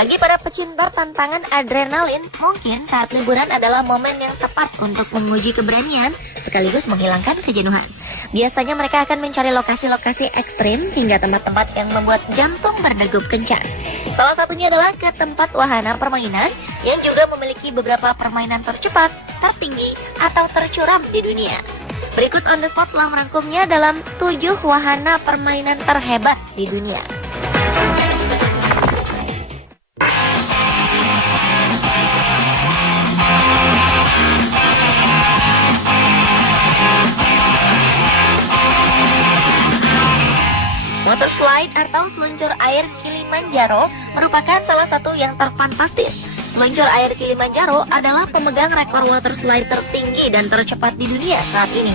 Bagi para pecinta tantangan adrenalin, mungkin saat liburan adalah momen yang tepat untuk menguji keberanian sekaligus menghilangkan kejenuhan. Biasanya mereka akan mencari lokasi-lokasi ekstrim hingga tempat-tempat yang membuat jantung berdegup kencang. Salah satunya adalah ke tempat wahana permainan yang juga memiliki beberapa permainan tercepat, tertinggi, atau tercuram di dunia. Berikut On The Spot telah merangkumnya dalam 7 wahana permainan terhebat di dunia. Water slide atau seluncur air Kilimanjaro merupakan salah satu yang terfantastis. Seluncur air Kilimanjaro adalah pemegang rekor water slide tertinggi dan tercepat di dunia saat ini.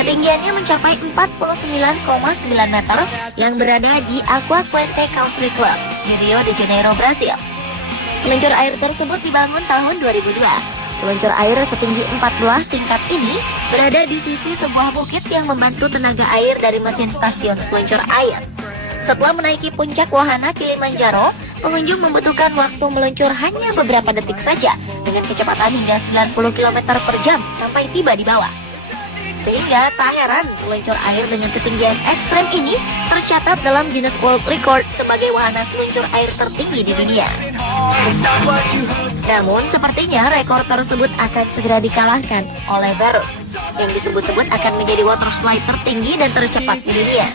Ketinggiannya mencapai 49,9 meter yang berada di Aqua Quente Country Club di Rio de Janeiro, Brasil. Seluncur air tersebut dibangun tahun 2002. Seluncur air setinggi 14 tingkat ini berada di sisi sebuah bukit yang membantu tenaga air dari mesin stasiun seluncur air. Setelah menaiki puncak wahana Kilimanjaro, pengunjung membutuhkan waktu meluncur hanya beberapa detik saja dengan kecepatan hingga 90 km per jam sampai tiba di bawah. Sehingga tak heran seluncur air dengan ketinggian ekstrem ini tercatat dalam Guinness World Record sebagai wahana seluncur air tertinggi di dunia. Namun sepertinya rekor tersebut akan segera dikalahkan oleh Baruk yang disebut-sebut akan menjadi water slide tertinggi dan tercepat di dunia.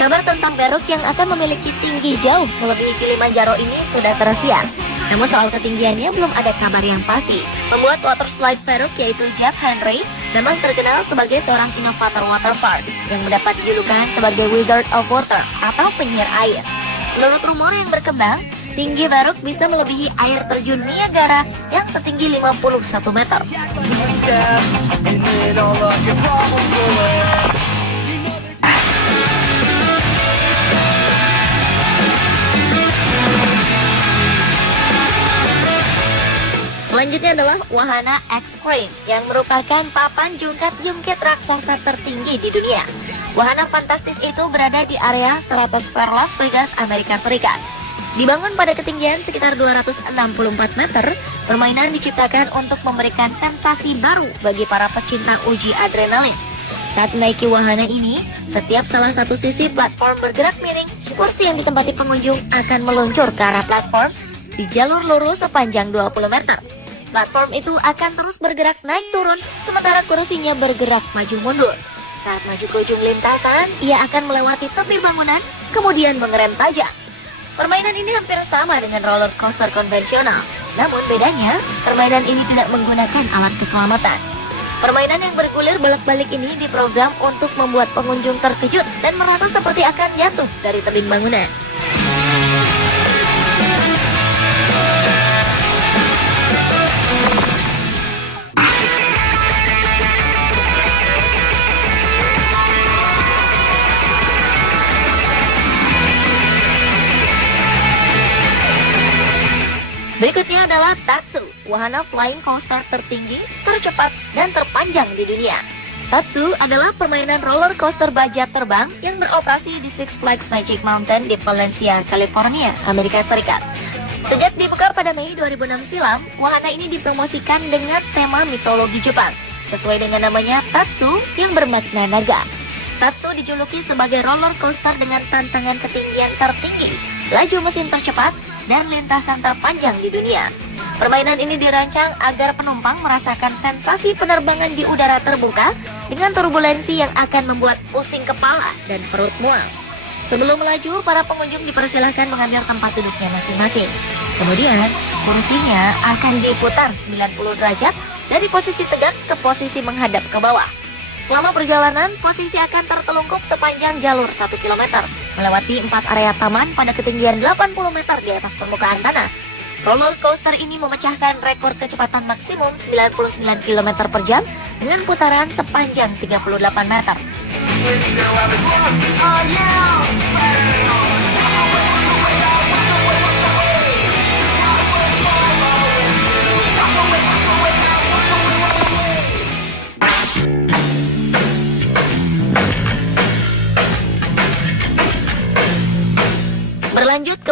Kabar tentang Baruk yang akan memiliki tinggi jauh melebihi Kilimanjaro ini sudah tersiar. Namun soal ketinggiannya belum ada kabar yang pasti. Pembuat water slide Baruk yaitu Jeff Henry memang terkenal sebagai seorang inovator water park yang mendapat julukan sebagai Wizard of Water atau penyihir air. Menurut rumor yang berkembang, tinggi Baruk bisa melebihi air terjun Niagara yang setinggi 51 meter. Selanjutnya adalah wahana X-Crane yang merupakan papan jungkat-jungkit raksasa tertinggi di dunia. Wahana fantastis itu berada di area stratosfer Las Vegas, Amerika Serikat. Dibangun pada ketinggian sekitar 264 meter, permainan diciptakan untuk memberikan sensasi baru bagi para pecinta uji adrenalin. Saat menaiki wahana ini, setiap salah satu sisi platform bergerak miring, kursi yang ditempati pengunjung akan meluncur ke arah platform di jalur lurus sepanjang 20 meter. Platform itu akan terus bergerak naik turun, sementara kursinya bergerak maju mundur. Saat maju ke ujung lintasan, ia akan melewati tepi bangunan, kemudian mengerem tajam. Permainan ini hampir sama dengan roller coaster konvensional. Namun bedanya, permainan ini tidak menggunakan alat keselamatan. Permainan yang bergulir bolak-balik ini diprogram untuk membuat pengunjung terkejut dan merasa seperti akan jatuh dari tebing bangunan. Berikutnya adalah Tatsu, wahana flying coaster tertinggi, tercepat, dan terpanjang di dunia. Tatsu adalah permainan roller coaster baja terbang yang beroperasi di Six Flags Magic Mountain di Valencia, California, Amerika Serikat. Sejak dibuka pada Mei 2006 silam, wahana ini dipromosikan dengan tema mitologi Jepang, sesuai dengan namanya Tatsu yang bermakna naga. Tatsu dijuluki sebagai roller coaster dengan tantangan ketinggian tertinggi, laju mesin tercepat, dan lintasan terpanjang di dunia. Permainan ini dirancang agar penumpang merasakan sensasi penerbangan di udara terbuka dengan turbulensi yang akan membuat pusing kepala dan perut mual. Sebelum melaju, para pengunjung dipersilahkan mengambil tempat duduknya masing-masing. Kemudian, kursinya akan diputar 90 derajat dari posisi tegak ke posisi menghadap ke bawah. Selama perjalanan, posisi akan tertelungkup sepanjang jalur 1 km, melewati 4 area taman pada ketinggian 80 meter di atas permukaan tanah. Roller coaster ini memecahkan rekor kecepatan maksimum 99 km per jam dengan putaran sepanjang 38 meter.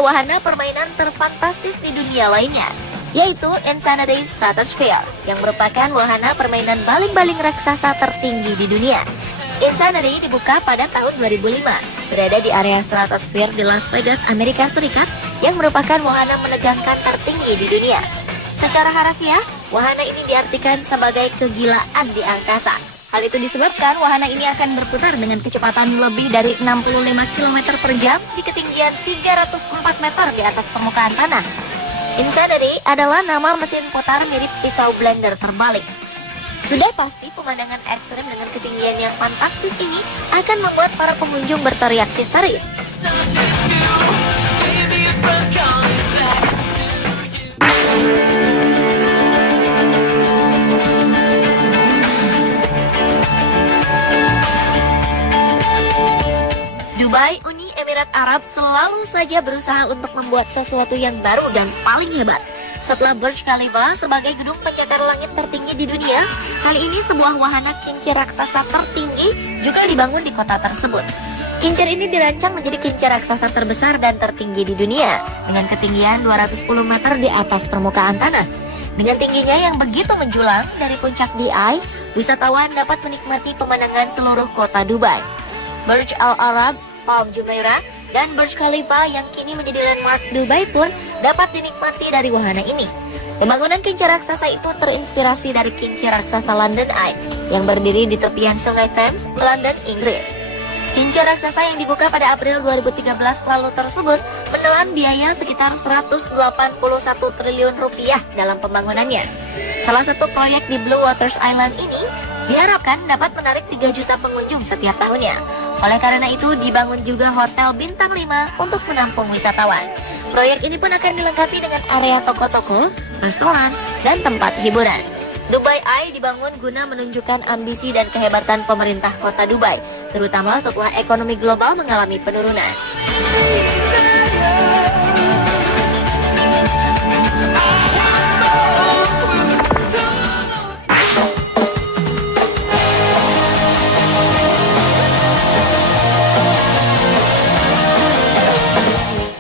ke wahana permainan terfantastis di dunia lainnya, yaitu Insanity Stratosphere, yang merupakan wahana permainan baling-baling raksasa tertinggi di dunia. Insanity dibuka pada tahun 2005, berada di area Stratosphere di Las Vegas, Amerika Serikat, yang merupakan wahana menegangkan tertinggi di dunia. Secara harafiah, wahana ini diartikan sebagai kegilaan di angkasa. Hal itu disebabkan wahana ini akan berputar dengan kecepatan lebih dari 65 km per jam di ketinggian 304 meter di atas permukaan tanah. Insanity adalah nama mesin putar mirip pisau blender terbalik. Sudah pasti pemandangan ekstrem dengan ketinggian yang fantastis ini akan membuat para pengunjung berteriak histeris. Dubai, Uni Emirat Arab selalu saja berusaha untuk membuat sesuatu yang baru dan paling hebat. Setelah Burj Khalifa sebagai gedung pencakar langit tertinggi di dunia, kali ini sebuah wahana kincir raksasa tertinggi juga dibangun di kota tersebut. Kincir ini dirancang menjadi kincir raksasa terbesar dan tertinggi di dunia, dengan ketinggian 210 meter di atas permukaan tanah. Dengan tingginya yang begitu menjulang dari puncak DI, wisatawan dapat menikmati pemandangan seluruh kota Dubai. Burj Al Arab, Palm Jumeirah, dan Burj Khalifa yang kini menjadi landmark Dubai pun dapat dinikmati dari wahana ini. Pembangunan kincir raksasa itu terinspirasi dari kincir raksasa London Eye yang berdiri di tepian Sungai Thames, London, Inggris. Kincir raksasa yang dibuka pada April 2013 lalu tersebut menelan biaya sekitar 181 triliun rupiah dalam pembangunannya. Salah satu proyek di Blue Waters Island ini diharapkan dapat menarik 3 juta pengunjung setiap tahunnya. Oleh karena itu, dibangun juga hotel bintang 5 untuk menampung wisatawan. Proyek ini pun akan dilengkapi dengan area toko-toko, restoran, dan tempat hiburan. Dubai Eye dibangun guna menunjukkan ambisi dan kehebatan pemerintah kota Dubai, terutama setelah ekonomi global mengalami penurunan.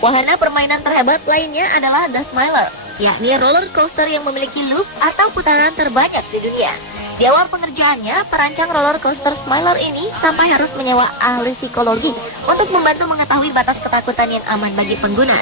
Wahana permainan terhebat lainnya adalah The Smiler, yakni roller coaster yang memiliki loop atau putaran terbanyak di dunia. Di awal pengerjaannya, perancang roller coaster Smiler ini sampai harus menyewa ahli psikologi untuk membantu mengetahui batas ketakutan yang aman bagi pengguna.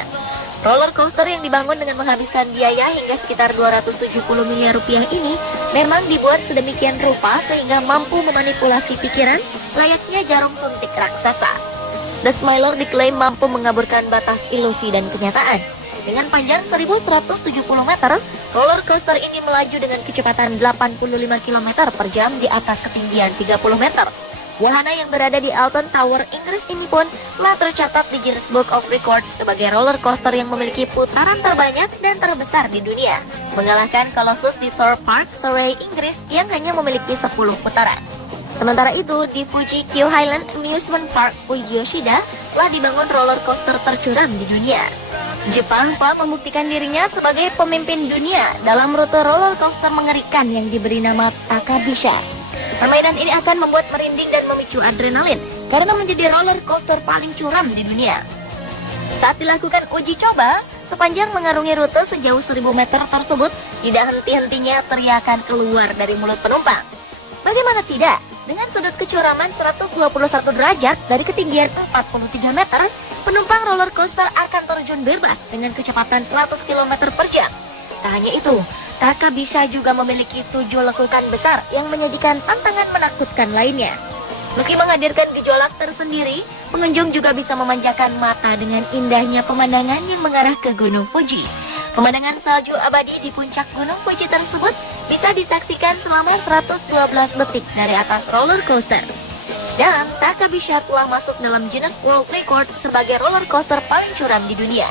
Roller coaster yang dibangun dengan menghabiskan biaya hingga sekitar 270 miliar rupiah ini memang dibuat sedemikian rupa sehingga mampu memanipulasi pikiran layaknya jarum suntik raksasa. The Smiler diklaim mampu mengaburkan batas ilusi dan kenyataan. Dengan panjang 1170 meter, roller coaster ini melaju dengan kecepatan 85 km per jam di atas ketinggian 30 meter. Wahana yang berada di Alton Tower, Inggris ini pun telah tercatat di Guinness Book of Records sebagai roller coaster yang memiliki putaran terbanyak dan terbesar di dunia, mengalahkan Colossus di Thorpe Park, Surrey, Inggris yang hanya memiliki 10 putaran. Sementara itu, di Fuji Q Highland Amusement Park Fuji Yoshida telah dibangun roller coaster tercuram di dunia. Jepang telah membuktikan dirinya sebagai pemimpin dunia dalam rute roller coaster mengerikan yang diberi nama Takabisha. Permainan ini akan membuat merinding dan memicu adrenalin karena menjadi roller coaster paling curam di dunia. Saat dilakukan uji coba, sepanjang mengarungi rute sejauh 1000 meter tersebut, tidak henti-hentinya teriakan keluar dari mulut penumpang. Bagaimana tidak? Dengan sudut kecuraman 121 derajat dari ketinggian 43 meter, penumpang roller coaster akan terjun bebas dengan kecepatan 100 km per jam. Tak hanya itu, Takabisha juga memiliki 7 lekukan besar yang menyajikan tantangan menakutkan lainnya. Meski menghadirkan gejolak tersendiri, pengunjung juga bisa memanjakan mata dengan indahnya pemandangan yang mengarah ke Gunung Fuji. Pemandangan salju abadi di puncak Gunung Fuji tersebut bisa disaksikan selama 112 detik dari atas roller coaster. Dan Takabisha telah masuk dalam Guinness World Record sebagai roller coaster paling curam di dunia.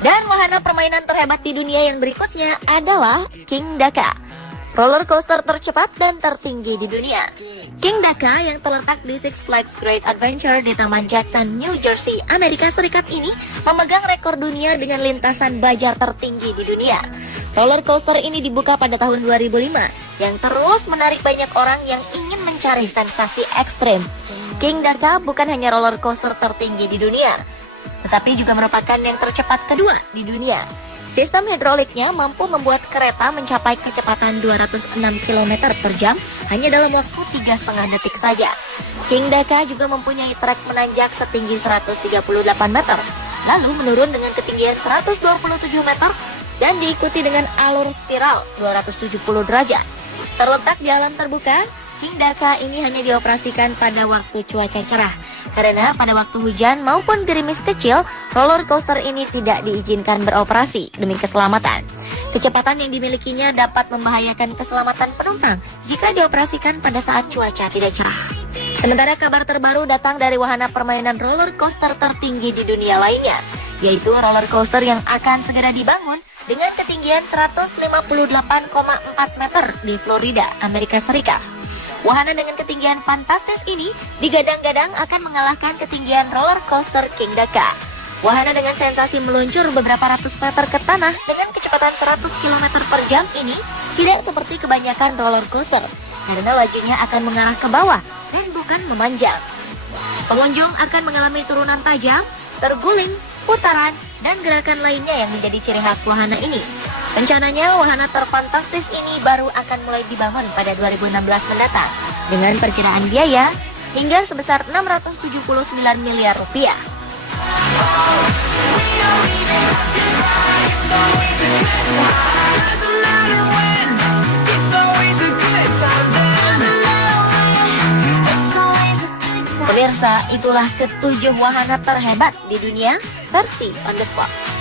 Dan wahana permainan terhebat di dunia yang berikutnya adalah King Daka. roller coaster tercepat dan tertinggi di dunia. King Daka yang terletak di Six Flags Great Adventure di Taman Jackson, New Jersey, Amerika Serikat ini memegang rekor dunia dengan lintasan baja tertinggi di dunia. Roller coaster ini dibuka pada tahun 2005 yang terus menarik banyak orang yang ingin mencari sensasi ekstrim. King Daka bukan hanya roller coaster tertinggi di dunia, tetapi juga merupakan yang tercepat kedua di dunia. Sistem hidroliknya mampu membuat kereta mencapai kecepatan 206 km per jam hanya dalam waktu 3,5 detik saja. King Daka juga mempunyai trek menanjak setinggi 138 meter, lalu menurun dengan ketinggian 127 meter, dan diikuti dengan alur spiral 270 derajat. Terletak di alam terbuka, King Daka ini hanya dioperasikan pada waktu cuaca cerah, karena pada waktu hujan maupun gerimis kecil, roller coaster ini tidak diizinkan beroperasi demi keselamatan. Kecepatan yang dimilikinya dapat membahayakan keselamatan penumpang jika dioperasikan pada saat cuaca tidak cerah. Sementara kabar terbaru datang dari wahana permainan roller coaster tertinggi di dunia lainnya, yaitu roller coaster yang akan segera dibangun dengan ketinggian 158,4 meter di Florida, Amerika Serikat. Wahana dengan ketinggian fantastis ini digadang-gadang akan mengalahkan ketinggian roller coaster King Daka. Wahana dengan sensasi meluncur beberapa ratus meter ke tanah dengan kecepatan 100 km per jam ini tidak seperti kebanyakan roller coaster, karena lajunya akan mengarah ke bawah dan bukan memanjang. Pengunjung akan mengalami turunan tajam, terguling, putaran, dan gerakan lainnya yang menjadi ciri khas wahana ini. Rencananya wahana terfantastis ini baru akan mulai dibangun pada 2016 mendatang dengan perkiraan biaya hingga sebesar 679 miliar rupiah. Pemirsa, itulah ketujuh wahana terhebat di dunia versi on the spot.